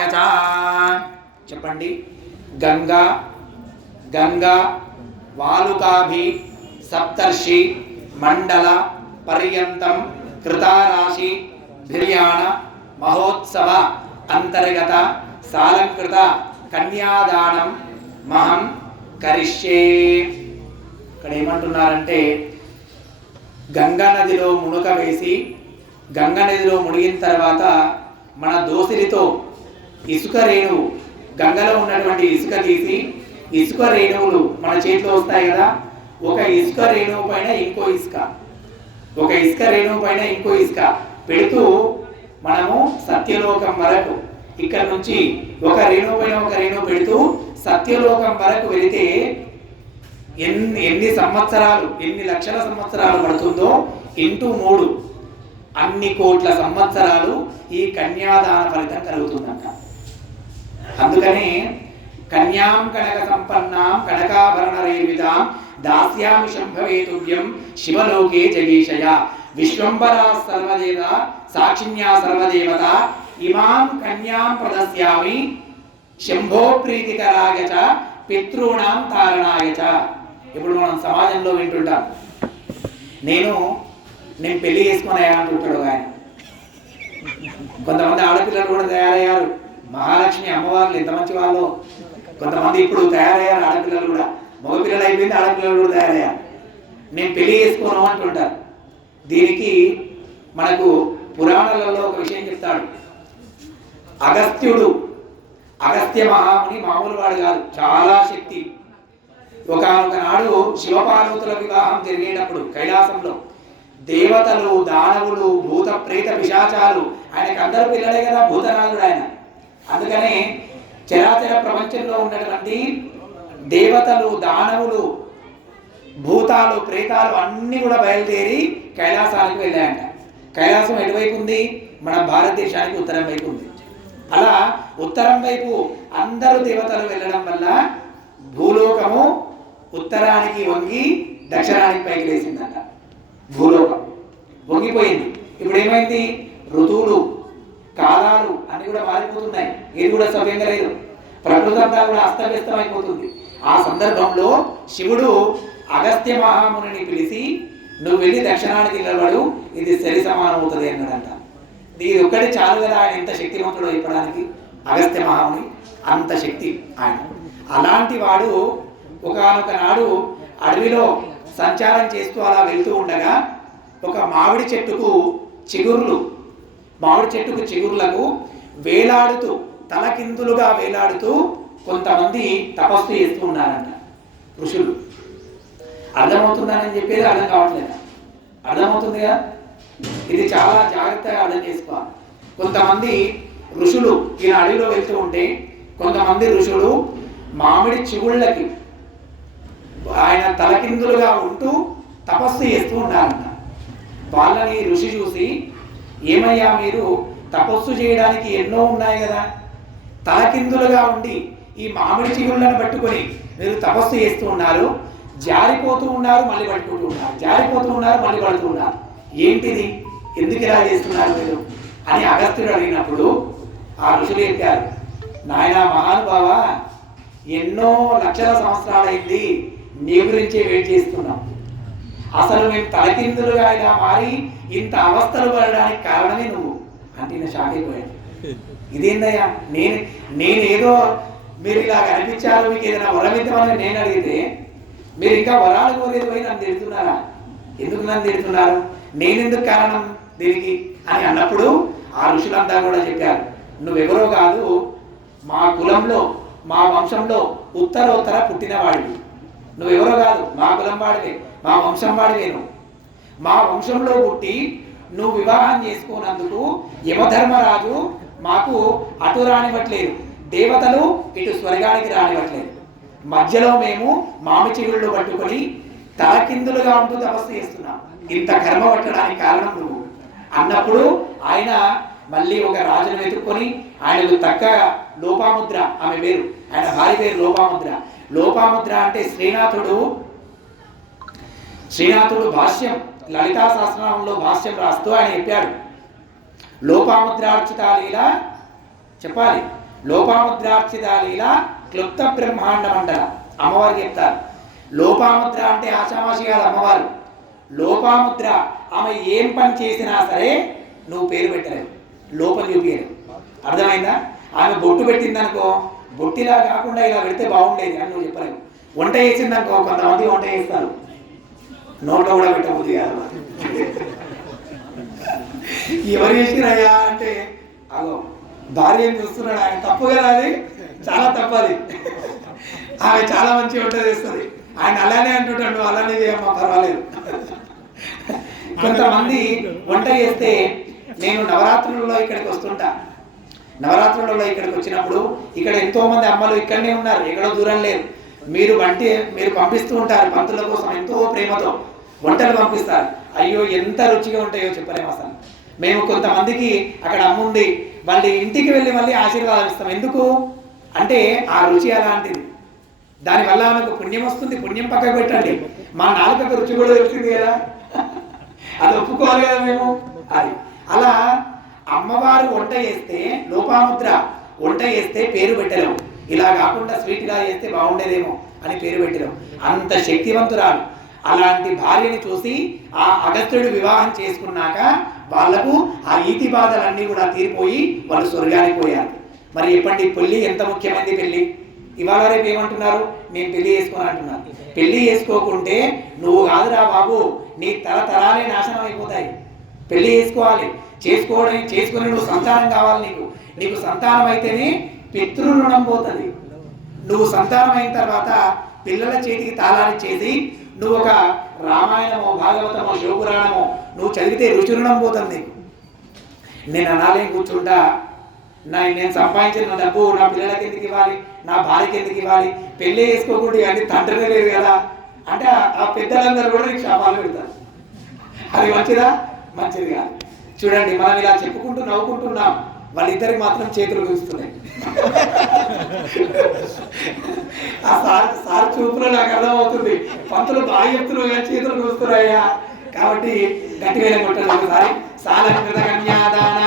గజ చెప్పండి. గంగా గంగా వాలుకాభి సప్తర్షి మండల పర్యంతం కృతారాశి భిర్యాణ మహోత్సవ అంతర్గత సాలంకృత కన్యాదానం మహం కరిష్యే. ఇక్కడ ఏమంటున్నారంటే గంగా నదిలో మునుక వేసి గంగా నదిలో మునిగిన తర్వాత మన దోసిలితో ఇసుక రేణువు గంగలో ఉన్నటువంటి ఇసుక తీసి ఇసుక రేణువులు మన చేతిలో వస్తాయి కదా. ఒక ఇసుక రేణువు పైన ఇంకో ఇసుక. ఒక ఇసుక రేణువు పైన ఇంకో ఇసుక. పెడుతూ మనము సత్యలోకం వరకు ఇక్కడ నుంచి ఒక రేణువు పైన ఒక రేణువు పెడుతూ సత్యలోకం వరకు వెళితే ఎన్ని ఎన్ని సంవత్సరాలు ఎన్ని లక్షల సంవత్సరాలు పడుతుందో ఇంటూ మూడు. అన్ని కోట్ల సంవత్సరాలు ఈ కన్యాదాన ఫలితం కలుగుతుందంట. అందుకని కన్యాం కనక సంపన్నాం కనకాభరణ రేవిదాం దాస్యామి శంభవేతువ్యం శివలోకే జగీషయ విశ్వంబరా సర్వదేవ సాక్షిణ్యా సర్వదేవత ఇమాం కన్యాం ప్రదస్యామి శంభో ప్రీతికరాయ చ పితృణాం తారణాయ చ. ఇప్పుడు మనం సమాజంలో వింటుంటాం. నేను నేను పెళ్ళి చేసుకుని అనుకుంటాడు ఆయన. కొంతమంది ఆడపిల్లలు కూడా తయారయ్యారు. మహాలక్ష్మి అమ్మవార్లు ఎంత మంచి వాళ్ళు. కొంతమంది ఇప్పుడు తయారయ్యారు ఆడపిల్లలు కూడా. మగపిల్లలు అయిపోయింది ఆడపిల్లలు కూడా తయారయ్యారు. నేను పెళ్ళి చేసుకోను అంటుంటారు. దీనికి మనకు పురాణాలలో ఒక విషయం చెప్తాడు. అగస్త్యుడు అగస్త్య మహాముని మామూలు వాడు కాదు చాలా శక్తి. ఒక ఒకనాడు శివపార్వతుల వివాహం జరిగేటప్పుడు కైలాసంలో దేవతలు దానవులు భూత ప్రేత పిశాచాలు ఆయనకు అందరు పిల్లలే కదా భూతనాథుడు ఆయన. అందుకనే చరాచర ప్రపంచంలో ఉన్నటువంటి దేవతలు దానవులు భూతాలు ప్రేతాలు అన్నీ కూడా బయలుదేరి కైలాసానికి వెళ్ళాయంట. కైలాసం ఎటువైపు ఉంది? మన భారతదేశానికి ఉత్తరం వైపు ఉంది. అలా ఉత్తరం వైపు అందరూ దేవతలు వెళ్ళడం వల్ల భూలోకము ఉత్తరానికి వంగి దక్షిణానికి పైకి లేచిందంట. భూలోకం వంగిపోయింది. ఇప్పుడు ఏమైంది? ఋతువులు కాలాలు అన్ని కూడా మారిపోతున్నాయి. ఏది కూడా సవ్యంగా లేదు. ప్రకృతి అంతా కూడా అస్తవ్యస్తం అయిపోతుంది ఆ సందర్భంలో శివుడు అగస్త్య మహాముని పిలిచి నువ్వు వెళ్ళి దక్షిణానికి నిలబడు ఇది సరి సమానం అవుతుంది అన్నాడంట. ఇది ఒక్కటి చాలు కదా ఆయన ఎంత శక్తివంతుడు చెప్పడానికి అగస్త్య మహాముని అంత శక్తి ఆయన. అలాంటి వాడు ఒకనొక నాడు అడవిలో సంచారం చేస్తూ అలా వెళ్తూ ఉండగా ఒక మామిడి చెట్టుకు చిగుర్లు మామిడి చెట్టుకు చిగుర్లకు వేలాడుతూ తలకిందులుగా వేలాడుతూ కొంతమంది తపస్సు చేస్తూ ఉన్నారంట ఋషులు. అర్థమవుతుందని చెప్పేది అర్థం కావట్లేదు. అర్థమవుతుందిగా ఇది చాలా జాగ్రత్తగా అర్థం చేసుకోవాలి. కొంతమంది ఋషులు ఈయన అడవిలో వెళ్తూ ఉంటే కొంతమంది ఋషులు మామిడి చిగుళ్ళకి ఆయన తలకిందులుగా ఉంటూ తపస్సు చేస్తూ ఉన్నారంట వాళ్ళని ఋషి చూసి ఏమయ్యా మీరు? తపస్సు చేయడానికి ఎన్నో ఉన్నాయి కదా. తలకిందులుగా ఉండి ఈ మామిడి చిగుళ్ళను పట్టుకొని మీరు తపస్సు చేస్తూ ఉన్నారు. జారిపోతూ ఉన్నారు మళ్ళీ పట్టుకుంటూ ఉన్నారు. జారిపోతూ ఉన్నారు మళ్ళీ పడుతూ ఉన్నారు. ఏంటిది? ఎందుకు ఇలా చేస్తున్నారు మీరు? అని అగస్త్యుడు అడిగినప్పుడు ఆ ఋషులు చెప్పారు నాయన మహానుభావ ఎన్నో లక్షల సంవత్సరాలైంది నీ గురించే వెయిట్ చేస్తున్నాం. అసలు మేము తలకిందులుగా ఇలా మారి ఇంత అవస్థలు పడడానికి కారణమే నువ్వు. అంటే నేను షాక్ అయిపోయాను ఇదేందయ్యా? నేను నేనేదో మీరు ఇలా కనిపించారు మీకు ఏదైనా వరం ఇద్దామని నేను అడిగితే మీరు ఇంకా వరాలు కోరేది పోయి నన్ను తిడుతున్నారా? ఎందుకు నన్ను తిడుతున్నారు? నేనెందుకు కారణం దీనికి? అని అన్నప్పుడు ఆ ఋషులంతా కూడా చెప్పారు. నువ్వెవరో కాదు మా కులంలో మా వంశంలో ఉత్తరోత్తర పుట్టినవాడివి. నువ్వెవరో కాదు మా కులం వాడివే. మా వంశం వాడు నువ్వు మా వంశంలో పుట్టి నువ్వు వివాహం చేసుకున్నందుకు యమధర్మరాజు మాకు అటు రానివ్వట్లేదు. దేవతలు ఇటు స్వర్గానికి రానివ్వట్లేదు. మధ్యలో మేము మామి చిగుళ్ళు పట్టుకొని తలకిందులుగా ఉంటూ తపస్సు చేస్తున్నాం. ఇంత కర్మ పట్టడానికి కారణం నువ్వు. అన్నప్పుడు ఆయన మళ్ళీ ఒక రాజును వెతుక్కొని ఆయనకు తక్క లోపాముద్ర ఆమె పేరు. ఆయన భార్య పేరు లోపాముద్ర. లోపాముద్ర అంటే శ్రీనాథుడు శ్రీనాథుడు భాష్యం లలితా సహస్రనామంలో భాష్యం రాస్తూ ఆయన చెప్పాడు. లోపాముద్రార్చితాలీల చెప్పాలి. లోపాముద్రార్చిత లీల క్లుప్త బ్రహ్మాండ మండల. అమ్మవారు చెప్తారు. లోపాముద్ర అంటే ఆషామాషి కాదు అమ్మవారు. లోపాముద్ర ఆమె ఏం పని చేసినా సరే నువ్వు పేరు పెట్టలేవు. లోపం చూపించలేవు అర్థమైందా? ఆమె బొట్టు పెట్టిందనుకో బొట్టిలా కాకుండా ఇలా పెడితే బాగుండేది అని నువ్వు చెప్పలేవు. వంట చేసిందనుకో కొంతమంది వంట చేస్తారు. నోట కూడా పెట్టబుద్ది కాదు. ఎవరు చేసిరయ్యా అంటే అగో భార్య ఏం చూస్తున్నాడు? ఆయన తప్పు కదా అది? చాలా తప్పది అది. ఆమె చాలా మంచి వంట చేస్తుంది. ఆయన అలానే అంటుంటాడు అలానే చేయమ్మా పర్వాలేదు. కొంతమంది వంట చేస్తే నేను నవరాత్రులలో ఇక్కడికి వస్తుంటా. నవరాత్రులలో ఇక్కడికి వచ్చినప్పుడు ఇక్కడ ఎంతో మంది అమ్మలు ఇక్కడనే ఉన్నారు ఎక్కడో దూరం లేరు మీరు వంటి మీరు పంపిస్తూ ఉంటారు పంతుల కోసం ఎంతో ప్రేమతో వంటలు పంపిస్తారు. అయ్యో ఎంత రుచిగా ఉంటాయో చెప్పలేము అసలు. మేము కొంతమందికి అక్కడ అమ్ముంది వాళ్ళ ఇంటికి వెళ్ళి మళ్ళీ ఆశీర్వాదం ఇస్తాం. ఎందుకు? అంటే ఆ రుచి అలాంటిది. దానివల్ల ఆమెకు పుణ్యం వస్తుంది. పుణ్యం పక్కకు పెట్టండి. మా నాలుకకు రుచి కూడా తెలిసింది కదా. అది ఒప్పుకోవాలి కదా మేము? అది. అలా అమ్మవారు వంట చేస్తే లోపాముద్ర వంట చేస్తే పేరు పెట్టలేము. ఇలా కాకుండా స్వీట్గా చేస్తే బాగుండేదేమో అని పేరు పెట్టలేము అంత శక్తివంతురాలు. అలాంటి భార్యని చూసి ఆ అగస్త్యుడు వివాహం చేసుకున్నాక వాళ్ళకు ఆ ఈతి బాధలన్నీ కూడా తీరిపోయి వాళ్ళు స్వర్గానికి పోయారు. మరి చెప్పండి పెళ్ళి ఎంత ముఖ్యమైనది పెళ్ళి? ఇవాళ రేపు ఏమంటున్నారు? నేను పెళ్ళి చేసుకోను అంటున్నారు. పెళ్ళి చేసుకోకుంటే నువ్వు కాదురా బాబు నీ తరతరాలే నాశనం అయిపోతాయి. పెళ్ళి చేసుకోవాలి. చేసుకోవడం చేసుకుని నువ్వు సంతానం కావాలి నీకు. నీకు సంతానం అయితేనే పితృ రుణం పోతుంది. నువ్వు సంతానం అయిన తర్వాత పిల్లల చేతికి తాళాలు చేసి నువ్వు ఒక రామాయణమో భాగవతమో శివపురాణమో నువ్వు చదివితే రుచి రుణం పోతుంది నేను అనాలయం కూర్చుంటా నా నేను సంపాదించిన నా డబ్బు నా పిల్లలకి ఎందుకు ఇవ్వాలి? నా భార్యకి ఎందుకు ఇవ్వాలి? పెళ్ళి వేసుకోకూడదు ఇవన్నీ తండ్రినే లేదు కదా. అంటే ఆ- ఆ పెద్దలందరూ కూడా నీకు శాపాలు పెడతారు. అది మంచిదా? మంచిది కాదు. చూడండి మనం ఇలా చెప్పుకుంటూ నవ్వుకుంటున్నాం. వాళ్ళిద్దరికి మాత్రం చేతులు కూస్తున్నాయి ఆ సార్ సార్ చూపులో నాకు అర్థమవుతుంది. పంతులు బాగా చెప్తున్నావు కానీ చేతులు చూస్తున్నాయ్యా కాబట్టి గట్టిగా కొట్టాలి ఒకసారి. సాల కన్యాదాన